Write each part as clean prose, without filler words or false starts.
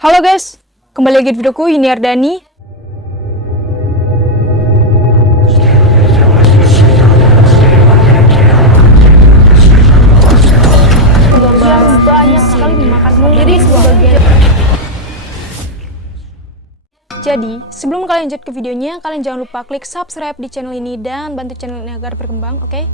Halo guys, kembali lagi di videoku, ini Ardani. Banyak sekali memakan jadi sebagian. Jadi, sebelum kalian lanjut ke videonya, kalian jangan lupa klik subscribe di channel ini dan bantu channel ini agar berkembang, oke?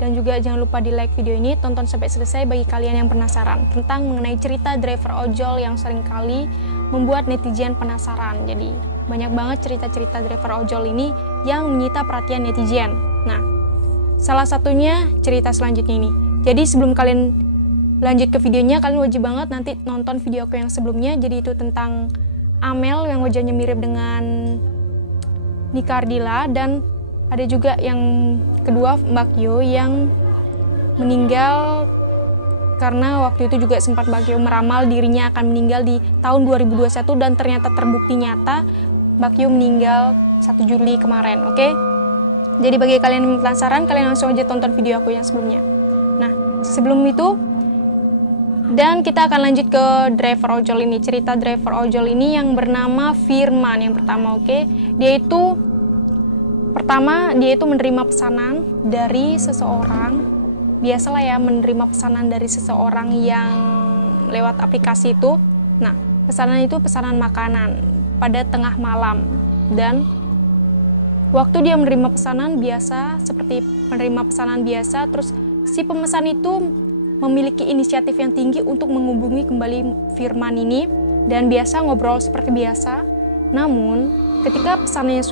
Dan juga jangan lupa di like video ini, tonton sampai selesai bagi kalian yang penasaran tentang mengenai cerita driver ojol yang seringkali membuat netizen penasaran. Jadi, banyak banget cerita-cerita driver ojol ini yang menyita perhatian netizen. Nah, salah satunya cerita selanjutnya ini. Jadi, sebelum kalian lanjut ke videonya, kalian wajib banget nanti nonton video aku yang sebelumnya. Jadi, itu tentang Amel yang wajahnya mirip dengan Nika Ardila, dan ada juga yang kedua Mbak Kyo yang meninggal karena waktu itu juga sempat Mbak Kyo meramal dirinya akan meninggal di tahun 2021 dan ternyata terbukti nyata Mbak Kyo meninggal 1 Juli kemarin, oke? Jadi bagi kalian yang penasaran, kalian langsung aja tonton video aku yang sebelumnya. Nah, sebelum itu, dan kita akan lanjut ke driver ojol ini. Cerita driver ojol ini yang bernama Firman yang pertama, oke? Dia itu menerima pesanan dari seseorang. Biasalah ya, menerima pesanan dari seseorang yang lewat aplikasi itu. Nah, pesanan itu pesanan makanan pada tengah malam. Dan waktu dia menerima pesanan biasa, seperti menerima pesanan biasa, terus si pemesan itu memiliki inisiatif yang tinggi untuk menghubungi kembali Firman ini. Dan biasa ngobrol seperti biasa. Namun, ketika pesanannya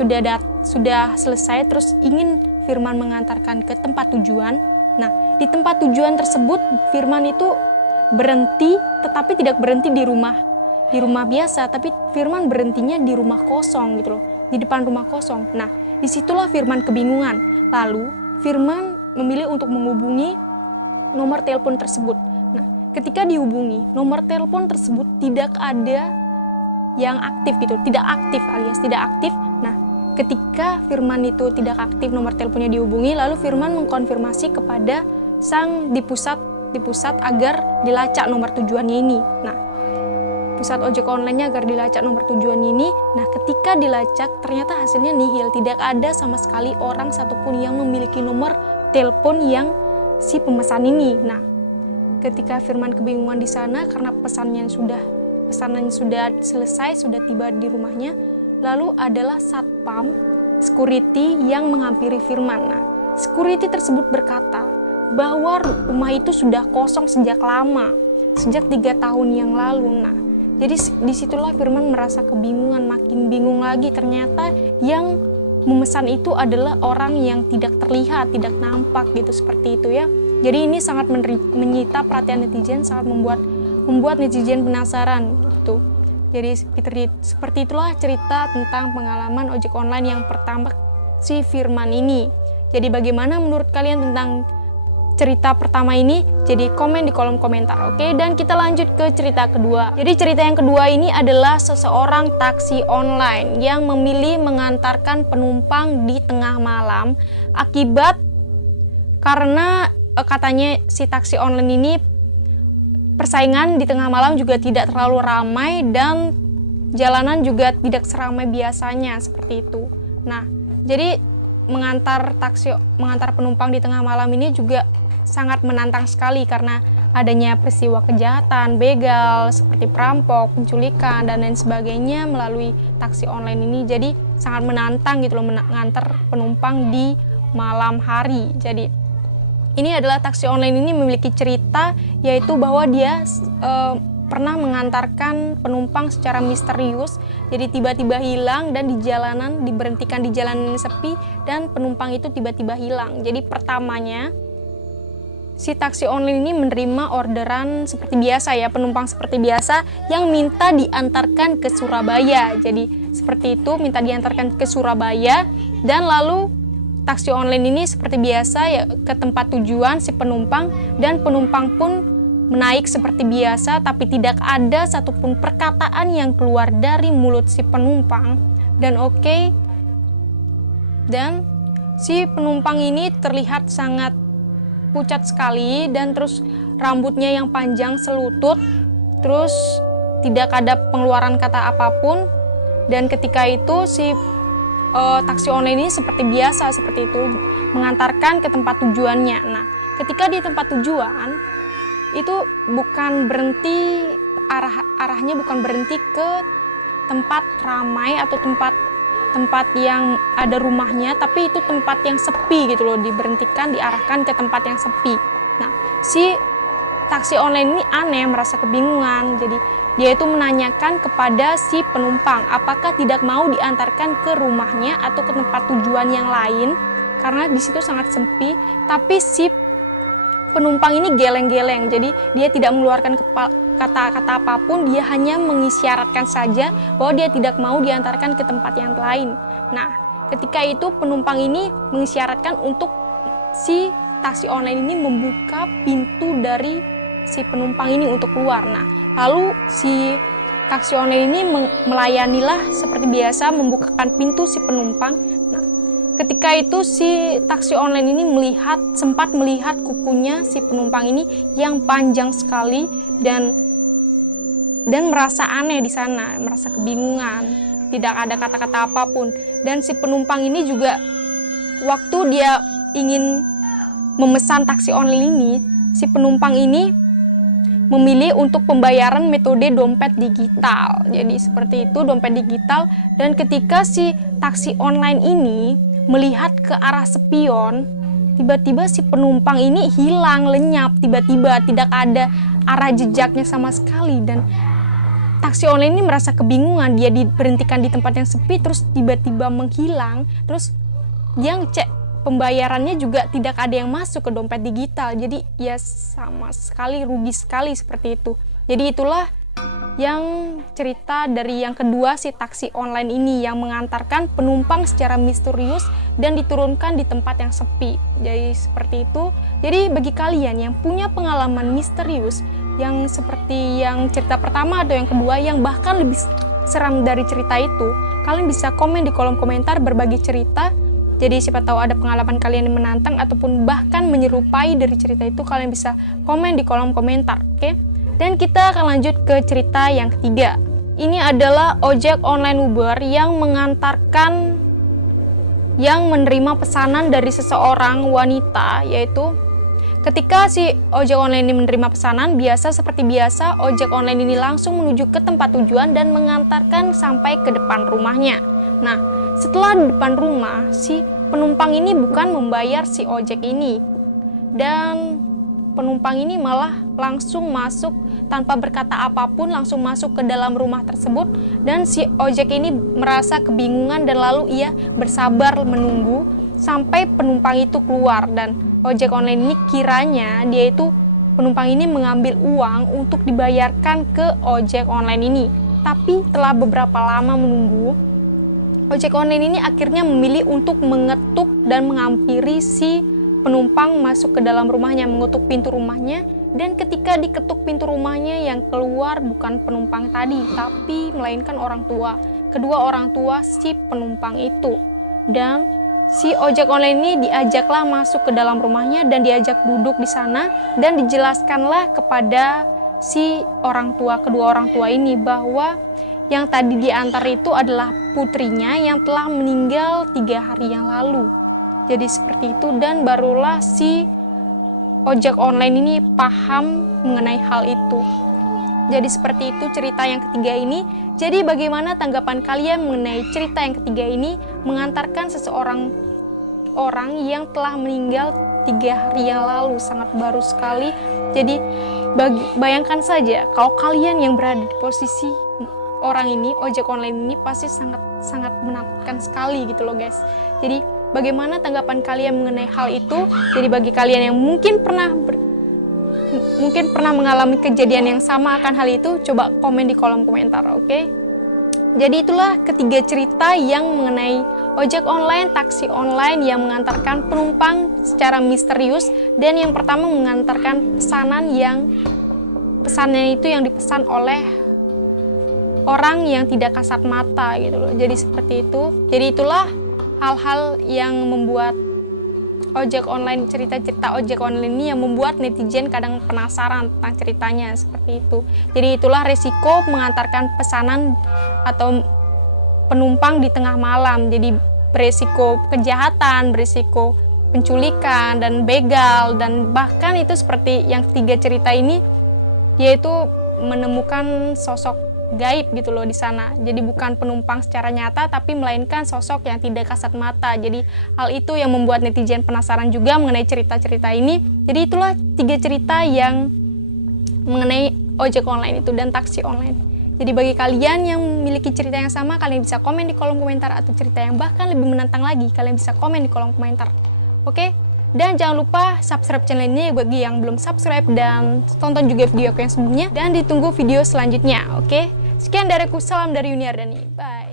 sudah selesai, terus ingin Firman mengantarkan ke tempat tujuan. Nah, di tempat tujuan tersebut Firman itu berhenti, tetapi tidak berhenti di rumah biasa, tapi Firman berhentinya di rumah kosong gitu loh, di depan rumah kosong. Nah, disitulah Firman kebingungan. Lalu Firman memilih untuk menghubungi nomor telepon tersebut. Nah, ketika dihubungi, nomor telepon tersebut tidak ada yang aktif gitu, tidak aktif alias tidak aktif. Nah, ketika Firman itu tidak aktif, nomor teleponnya dihubungi, lalu Firman mengkonfirmasi kepada sang di pusat agar dilacak nomor tujuannya ini. Nah, pusat ojek online-nya agar dilacak nomor tujuan ini. Nah, ketika dilacak ternyata hasilnya nihil, tidak ada sama sekali orang satupun yang memiliki nomor telepon yang si pemesan ini. Nah, ketika Firman kebingungan di sana karena pesanan sudah selesai, sudah tiba di rumahnya, lalu adalah satpam security yang menghampiri Firman. Nah, security tersebut berkata bahwa rumah itu sudah kosong sejak lama, sejak 3 tahun yang lalu. Nah, jadi disitulah Firman merasa kebingungan, makin bingung lagi. Ternyata yang memesan itu adalah orang yang tidak terlihat, tidak nampak gitu, seperti itu ya. Jadi ini sangat menyita perhatian netizen, sangat membuat netizen penasaran gitu. Jadi seperti itulah cerita tentang pengalaman ojek online yang pertama si Firman ini. Jadi bagaimana menurut kalian tentang cerita pertama ini? Jadi komen di kolom komentar, oke? Dan kita lanjut ke cerita kedua. Jadi cerita yang kedua ini adalah seseorang taksi online yang memilih mengantarkan penumpang di tengah malam karena katanya si taksi online ini persaingan di tengah malam juga tidak terlalu ramai dan jalanan juga tidak seramai biasanya, seperti itu. Nah, jadi mengantar penumpang di tengah malam ini juga sangat menantang sekali karena adanya peristiwa kejahatan, begal, seperti perampok, penculikan, dan lain sebagainya melalui taksi online ini. Jadi sangat menantang gitu loh, mengantar penumpang di malam hari. Jadi ini adalah taksi online ini memiliki cerita, yaitu bahwa dia pernah mengantarkan penumpang secara misterius. Jadi tiba-tiba hilang dan diberhentikan di jalanan sepi dan penumpang itu tiba-tiba hilang. Jadi pertamanya si taksi online ini menerima orderan seperti biasa ya, penumpang seperti biasa yang minta diantarkan ke Surabaya. Jadi seperti itu, minta diantarkan ke Surabaya, dan lalu taksi online ini seperti biasa ya ke tempat tujuan si penumpang, dan penumpang pun menaik seperti biasa, tapi tidak ada satupun perkataan yang keluar dari mulut si penumpang. Dan si penumpang ini terlihat sangat pucat sekali, dan terus rambutnya yang panjang selutut, terus tidak ada pengeluaran kata apapun, dan ketika itu si taksi online ini seperti biasa, seperti itu, mengantarkan ke tempat tujuannya. Nah, ketika di tempat tujuan itu bukan berhenti, arahnya bukan berhenti ke tempat ramai atau tempat yang ada rumahnya, tapi itu tempat yang sepi gitu loh, diberhentikan, diarahkan ke tempat yang sepi. Nah, si taksi online ini aneh, merasa kebingungan. Jadi dia itu menanyakan kepada si penumpang apakah tidak mau diantarkan ke rumahnya atau ke tempat tujuan yang lain, karena di situ sangat sepi. Tapi si penumpang ini geleng-geleng, jadi dia tidak mengeluarkan kata-kata apapun, dia hanya mengisyaratkan saja bahwa dia tidak mau diantarkan ke tempat yang lain. Nah, ketika itu penumpang ini mengisyaratkan untuk si taksi online ini membuka pintu dari si penumpang ini untuk keluar. Nah, lalu si taksi online ini melayanilah seperti biasa, membukakan pintu si penumpang. Nah, ketika itu si taksi online ini sempat melihat kukunya si penumpang ini yang panjang sekali, dan merasa aneh di sana, merasa kebingungan, tidak ada kata-kata apapun. Dan si penumpang ini juga waktu dia ingin memesan taksi online ini, si penumpang ini memilih untuk pembayaran metode dompet digital. Jadi seperti itu, dompet digital. Dan ketika si taksi online ini melihat ke arah spion, tiba-tiba si penumpang ini hilang, lenyap, tiba-tiba tidak ada arah jejaknya sama sekali. Dan taksi online ini merasa kebingungan, dia diberhentikan di tempat yang sepi, terus tiba-tiba menghilang. Terus dia ngecek pembayarannya juga tidak ada yang masuk ke dompet digital. Jadi ya sama sekali rugi sekali seperti itu. Jadi itulah yang cerita dari yang kedua, si taksi online ini yang mengantarkan penumpang secara misterius dan diturunkan di tempat yang sepi. Jadi seperti itu. Jadi bagi kalian yang punya pengalaman misterius yang seperti yang cerita pertama atau yang kedua, yang bahkan lebih seram dari cerita itu, kalian bisa komen di kolom komentar berbagi cerita. Jadi siapa tahu ada pengalaman kalian yang menantang ataupun bahkan menyerupai dari cerita itu, kalian bisa komen di kolom komentar, oke? Dan kita akan lanjut ke cerita yang ketiga. Ini adalah ojek online Uber yang menerima pesanan dari seseorang wanita, yaitu ketika si ojek online ini menerima pesanan, seperti biasa, ojek online ini langsung menuju ke tempat tujuan dan mengantarkan sampai ke depan rumahnya. Nah, setelah di depan rumah, si penumpang ini bukan membayar si ojek ini, dan penumpang ini malah langsung masuk tanpa berkata apapun, langsung masuk ke dalam rumah tersebut. Dan si ojek ini merasa kebingungan dan lalu ia bersabar menunggu sampai penumpang itu keluar. Dan ojek online ini kiranya penumpang ini mengambil uang untuk dibayarkan ke ojek online ini. Tapi telah beberapa lama menunggu, ojek online ini akhirnya memilih untuk mengetuk dan menghampiri si penumpang masuk ke dalam rumahnya, mengetuk pintu rumahnya. Dan ketika diketuk pintu rumahnya, yang keluar bukan penumpang tadi, tapi melainkan orang tua. Kedua orang tua si penumpang itu. Dan si ojek online ini diajaklah masuk ke dalam rumahnya dan diajak duduk di sana, dan dijelaskanlah kepada si kedua orang tua ini bahwa yang tadi diantar itu adalah putrinya yang telah meninggal 3 hari yang lalu. Jadi seperti itu, dan barulah si ojek online ini paham mengenai hal itu. Jadi seperti itu cerita yang ketiga ini. Jadi bagaimana tanggapan kalian mengenai cerita yang ketiga ini, mengantarkan seseorang yang telah meninggal 3 hari yang lalu, sangat baru sekali. Jadi bayangkan saja kalau kalian yang berada di posisi orang ini, ojek online ini, pasti sangat menakutkan sekali gitu loh guys. Jadi bagaimana tanggapan kalian mengenai hal itu? Jadi bagi kalian yang mungkin pernah mengalami kejadian yang sama akan hal itu, coba komen di kolom komentar, oke? Jadi itulah ketiga cerita yang mengenai ojek online, taksi online yang mengantarkan penumpang secara misterius. Dan yang pertama mengantarkan pesannya itu yang dipesan oleh orang yang tidak kasat mata gitu loh. Jadi seperti itu. Jadi itulah hal-hal yang membuat ojek online, cerita-cerita ojek online ini yang membuat netizen kadang penasaran tentang ceritanya seperti itu. Jadi itulah resiko mengantarkan pesanan atau penumpang di tengah malam. Jadi beresiko kejahatan, beresiko penculikan dan begal, dan bahkan itu seperti yang 3 cerita ini, yaitu menemukan sosok gaib gitu loh di sana. Jadi bukan penumpang secara nyata, tapi melainkan sosok yang tidak kasat mata. Jadi hal itu yang membuat netizen penasaran juga mengenai cerita-cerita ini. Jadi itulah 3 cerita yang mengenai ojek online itu dan taksi online. Jadi bagi kalian yang memiliki cerita yang sama, kalian bisa komen di kolom komentar, atau cerita yang bahkan lebih menantang lagi, kalian bisa komen di kolom komentar. Oke? Dan jangan lupa subscribe channel ini bagi yang belum subscribe, dan tonton juga video aku yang sebelumnya, dan ditunggu video selanjutnya. Oke? Sekian dari aku, salam dari Yuniardani. Bye.